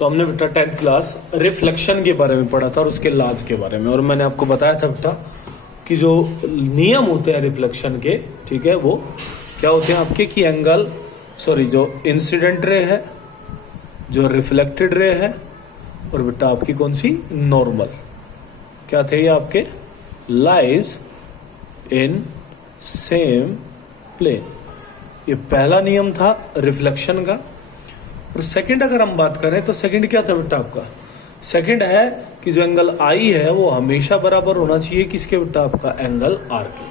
तो हमने बेटा 10th क्लास रिफ्लेक्शन के बारे में पढ़ा था और उसके लॉज के बारे में, और मैंने आपको बताया था बेटा कि जो नियम होते हैं रिफ्लेक्शन के, ठीक है, वो क्या होते हैं आपके कि एंगल जो इंसिडेंट रे है, जो रिफ्लेक्टेड रे है, और बेटा आपकी कौन सी नॉर्मल, क्या थे ये आपके लाइज इन सेम प्लेन। ये पहला नियम था रिफ्लेक्शन का। और सेकंड अगर हम बात करें तो सेकंड क्या था बेटा आपका, सेकंड है कि जो एंगल आई है वो हमेशा बराबर होना चाहिए किसके बेटा आपका एंगल आर के,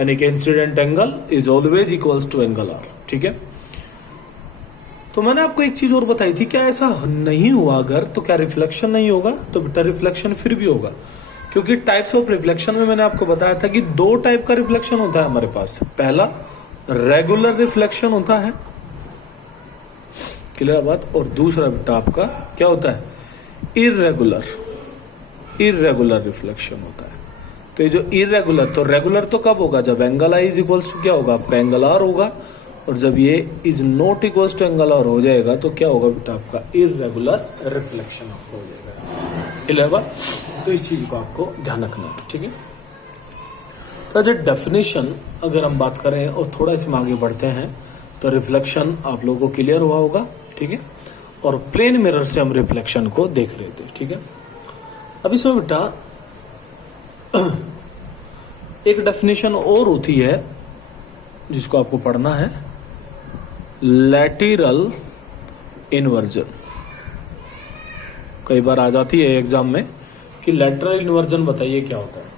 यानी कि incident angle is always equals to angle R. ठीक है, तो मैंने आपको एक चीज और बताई थी, क्या ऐसा नहीं हुआ अगर तो क्या रिफ्लेक्शन नहीं होगा, तो बेटा रिफ्लेक्शन फिर भी होगा, क्योंकि टाइप्स ऑफ रिफ्लेक्शन में मैंने आपको बताया था कि दो टाइप का रिफ्लेक्शन होता है हमारे पास। पहला रेगुलर रिफ्लेक्शन होता है, क्लियर बात, और दूसरा बेटा आपका क्या होता है इरेगुलर रिफ्लेक्शन होता है। तो ये जो इरेगुलर, तो रेगुलर तो कब होगा, जब angle I is equals to क्या होगा आपका एंगल आर होगा, और जब ये is not equals to angle R हो जाएगा तो क्या होगा बेटा आपका इरेगुलर रिफ्लेक्शन आपको हो जाएगा। क्लियर बात, तो इस चीज को आपको ध्यान रखना है। ठीक है, तो जो डेफिनेशन अगर हम बात करें और थोड़ा इसमें आगे बढ़ते हैं तो रिफ्लेक्शन आप लोगों को क्लियर हुआ होगा। ठीक है, और प्लेन मिरर से हम रिफ्लेक्शन को देख रहे थे। ठीक है, अब इसमें बेटा एक डेफिनेशन और होती है जिसको आपको पढ़ना है, लैटेरल इन्वर्जन। कई बार आ जाती है एग्जाम में कि लैटरल इन्वर्जन बताइए क्या होता है।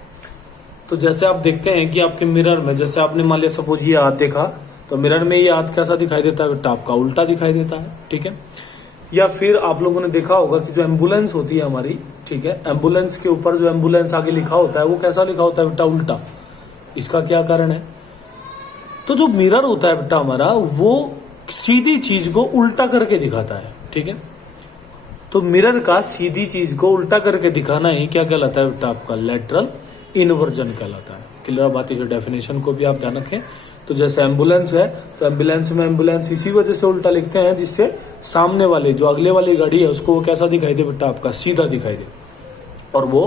तो जैसे आप देखते हैं कि आपके मिरर में, जैसे आपने मान लिया सपोज ये हाथ देखा, तो मिरर में ये हाथ कैसा दिखाई देता है बेटा आपका उल्टा दिखाई देता है। ठीक है, या फिर आप लोगों ने देखा होगा कि जो एम्बुलेंस होती है हमारी, ठीक है, एम्बुलेंस के ऊपर जो एम्बुलेंस आगे लिखा होता है वो कैसा लिखा होता है बेटा उल्टा। इसका क्या कारण है, तो जो मिरर होता है बेटा हमारा वो सीधी चीज को उल्टा करके दिखाता है। ठीक है, तो मिरर का सीधी चीज को उल्टा करके दिखाना ही क्या कहलाता है बेटा आपका लैटरल इन्वर्जन कहलाता है। क्लियर बात है, जो डेफिनेशन को भी आप ध्यान रखें। तो जैसे एम्बुलेंस है तो एम्बुलेंस में एम्बुलेंस इसी वजह से उल्टा लिखते हैं जिससे सामने वाले जो अगले वाली गाड़ी है उसको वो कैसा दिखाई दे बेटा आपका सीधा दिखाई दे, और वो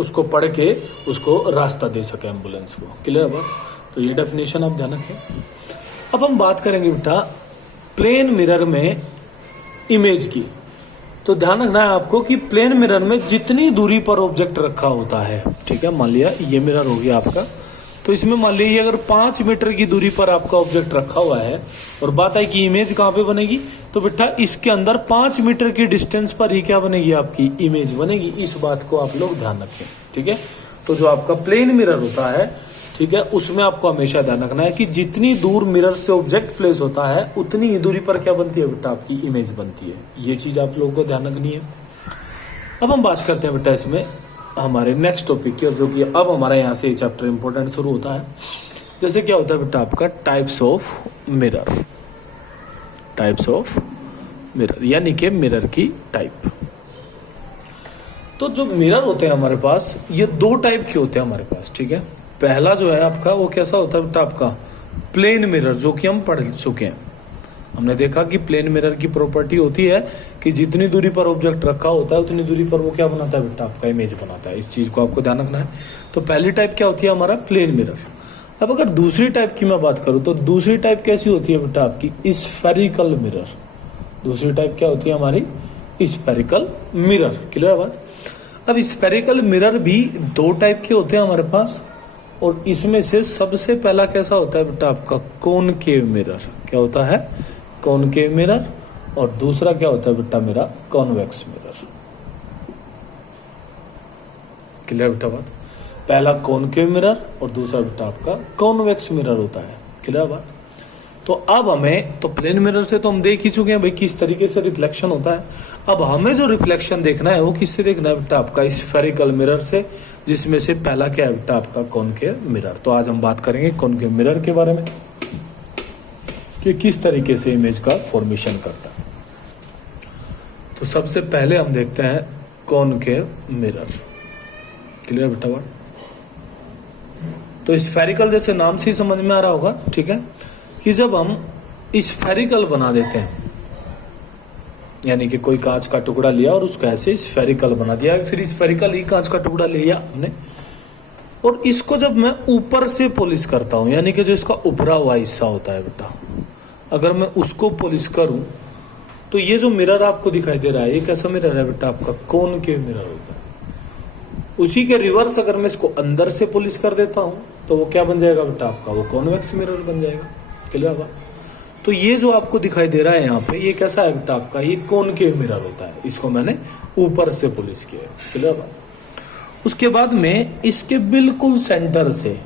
उसको पढ़ के उसको रास्ता दे सके एम्बुलेंस को। क्लियर बात, तो ये डेफिनेशन आप ध्यान रखें। अब हम बात करेंगे बेटा प्लेन मिरर में इमेज की। तो ध्यान रखना है आपको कि प्लेन मिरर में जितनी दूरी पर ऑब्जेक्ट रखा होता है, ठीक है, मान लिया ये मिरर हो गया आपका, तो इसमें मान लीजिए अगर 5 मीटर की दूरी पर आपका ऑब्जेक्ट रखा हुआ है और बात है कि इमेज कहाँ पे बनेगी, तो बेटा इसके अंदर 5 मीटर की डिस्टेंस पर ही क्या बनेगी आपकी इमेज बनेगी। इस बात को आप लोग ध्यान रखें। ठीक है, तो जो आपका प्लेन मिरर होता है, ठीक है, उसमें आपको हमेशा ध्यान रखना है कि जितनी दूर मिरर से ऑब्जेक्ट प्लेस होता है उतनी ही दूरी पर क्या बनती है बेटा आपकी इमेज बनती है। ये चीज आप लोगों को ध्यान रखनी है। अब हम बात करते हैं बेटा इसमें हमारे नेक्स्ट टॉपिक की, और जो कि अब हमारा यहाँ से चैप्टर इंपॉर्टेंट शुरू होता है। जैसे क्या होता है बेटा आपका टाइप्स ऑफ मिरर, यानी कि मिरर की टाइप। तो जो मिरर होते हैं हमारे पास ये 2 टाइप के होते हैं हमारे पास। ठीक है, पहला जो है आपका वो कैसा होता है बेटा आपका प्लेन मिरर, जो कि हम पढ़ चुके हैं। हमने देखा कि प्लेन मिरर की प्रॉपर्टी होती है कि जितनी दूरी पर ऑब्जेक्ट रखा होता है उतनी दूरी पर वो क्या बनाता है बेटा आपका इमेज बनाता है। इस चीज को आपको ध्यान रखना है। तो पहली टाइप क्या होती है हमारा प्लेन मिरर। अब अगर दूसरी टाइप की मैं बात करूं तो दूसरी टाइप कैसी होती है बेटा आपकी स्फेरिकल मिरर। दूसरी टाइप क्या होती है हमारी स्फेरिकल मिरर। क्लियर बात। अब स्फेरिकल मिरर भी 2 टाइप के होते हैं हमारे पास, और इसमें से सबसे पहला कैसा होता है बेटा आपका कॉनकेव मिरर। क्या होता है कॉनकेव मिरर, और दूसरा क्या होता है बेटा मेरा कॉन्वेक्स मिरर। क्लियर बेटा बात, पहला कॉनकेव मिरर और दूसरा बेटा आपका कॉन्वेक्स मिरर होता है। क्लियर बात। तो अब हमें तो प्लेन मिरर से तो हम देख ही चुके हैं भाई किस तरीके से रिफ्लेक्शन होता है। अब हमें जो रिफ्लेक्शन देखना है वो किससे देखना है बेटा आपका स्फेरिकल मिरर से, जिसमें से पहला क्या है बेटा आपका कॉनकेव मिरर। तो आज हम बात करेंगे कॉनकेव मिरर के बारे में कि किस तरीके से इमेज का फॉर्मेशन करता है। तो सबसे पहले हम देखते हैं कॉनकेव मिरर। क्लियर बेटा बात। तो स्फेरिकल जैसे नाम से ही समझ में आ रहा होगा, ठीक है, कि जब हम स्फेरिकल बना देते हैं, यानी कि कोई कांच का टुकड़ा लिया और उसको ऐसे स्फेरिकल बना दिया, फिर स्फेरिकल ही कांच का टुकड़ा ले लिया हमने, और इसको जब मैं ऊपर से पॉलिश करता हूं, यानी कि जो इसका उभरा हुआ हिस्सा होता है बेटा, अगर मैं उसको पॉलिश करूं तो ये जो मिरर आपको दिखाई दे रहा है, ये कैसा मिरर है बेटा? आपका कोन के मिरर होता है। उसी के रिवर्स अगर मैं इसको अंदर से पॉलिश कर देता हूं तो वो क्या बन जाएगा बेटा? आपका वो कॉन्वेक्स मिरर बन जाएगा। क्लियर हुआ? तो ये जो आपको दिखाई दे रहा है यहाँ पे, ये कैसा है बेटा? आपका ये कॉनकेव मिरर होता है, इसको मैंने ऊपर से पॉलिश किया। क्लियर हुआ? उसके बाद में इसके बिल्कुल सेंटर से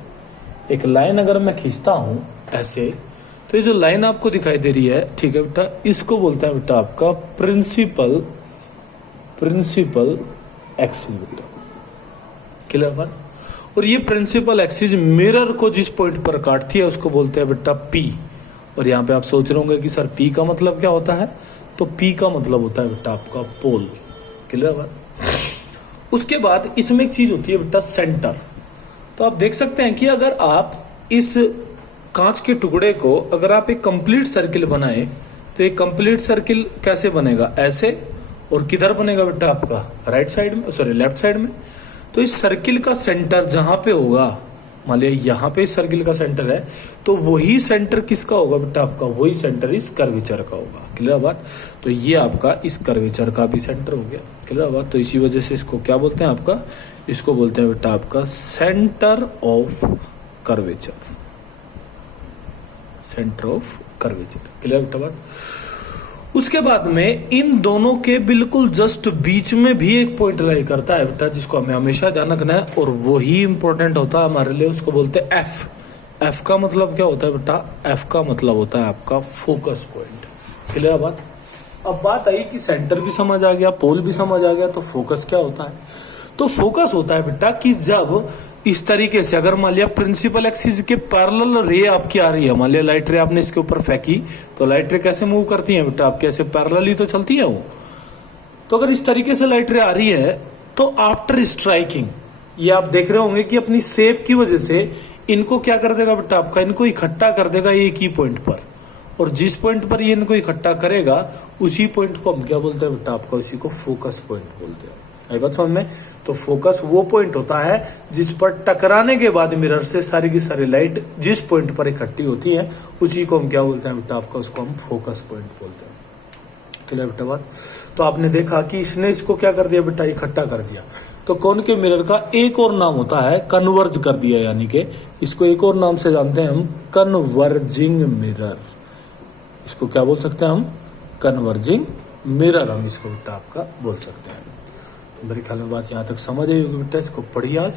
एक लाइन अगर मैं खींचता हूं ऐसे, तो ये जो लाइन आपको दिखाई दे रही है, ठीक है बेटा, इसको बोलता है बेटा आपका प्रिंसिपल एक्सिस बेटा। क्लियर बात? और ये प्रिंसिपल एक्सिस मिरर को जिस पॉइंट पर काटती है उसको बोलते हैं बेटा पी। और यहाँ पे आप सोच रहे होंगे कि सर पी का मतलब क्या होता है? तो पी का मतलब होता है बेटा आपका पोल। क्लियर बात? उसके बाद इसमें एक चीज होती है बेटा सेंटर। तो आप देख सकते हैं कि अगर आप इस कांच के टुकड़े को अगर आप एक कंप्लीट सर्किल बनाए तो एक कंप्लीट सर्किल कैसे बनेगा? ऐसे। और किधर बनेगा बेटा? आपका राइट साइड में, सॉरी लेफ्ट साइड में। तो इस सर्किल का सेंटर जहां पे होगा, मान लिया यहाँ पे इस सर्किल का सेंटर है, तो वही सेंटर किसका होगा बेटा? आपका वही सेंटर इस कर्वेचर का होगा। क्लियर बात? तो ये आपका इस कर्वेचर का भी सेंटर हो गया। क्लियर बात? तो इसी वजह से इसको क्या बोलते हैं? आपका इसको बोलते हैं बेटा आपका centre of curvature. Centre of curvature. Clear बेटा बात? उसके बाद में इन दोनों के बिल्कुल जस्ट बीच में भी एक पॉइंट लाई करता है बेटा, जिसको हमें हमेशा ध्यान रखना है, और वही इंपॉर्टेंट होता है हमारे लिए। उसको बोलते हैं एफ। एफ का मतलब क्या होता है बेटा? एफ का मतलब होता है आपका फोकस पॉइंट। क्लियर बात? अब बात आई कि सेंटर भी समझ आ गया, पोल भी समझ आ गया, तो फोकस क्या होता है? तो फोकस होता है बेटा कि जब इस तरीके से अगर मान लिया प्रिंसिपल एक्सिस के पैरेलल रे आपकी आ रही है, मान लिया लाइट रे आपने इसके ऊपर फेंकी, तो लाइट रे कैसे मूव करती है बेटा? आपके ऐसे पैरेलल ही तो चलती है वो। तो अगर इस तरीके से लाइट रे आ रही है तो आफ्टर स्ट्राइकिंग, ये आप देख रहे होंगे कि अपनी शेप की वजह से इनको क्या कर देगा बेटा? आपका इनको इकट्ठा कर देगा एक ही पॉइंट पर, और जिस पॉइंट पर ये इनको इकट्ठा करेगा उसी पॉइंट को हम क्या बोलते हैं बेटा? आपका उसी को फोकस पॉइंट बोलते हैं। आई बात समझ में? तो फोकस वो पॉइंट होता है जिस पर टकराने के बाद मिरर से सारी की सारी लाइट जिस पॉइंट पर इकट्ठी होती है उसी को हम क्या बोलते हैं बेटा? आपका उसको हम फोकस पॉइंट बोलते हैं। क्लियर बेटा बात? तो आपने देखा कि इसने इसको क्या कर दिया बेटा? इकट्ठा कर दिया। तो कौन के मिरर का एक और नाम होता है कन्वर्ज कर दिया, यानी कि इसको एक और नाम से जानते हैं हम कन्वर्जिंग मिरर। इसको क्या बोल सकते हैं हम? कन्वर्जिंग मिरर हम इसको बेटा आपका बोल सकते हैं। मेरे ख्याल में बात यहाँ तक समझ आई होगी बेटा, इसको पढ़िए आज।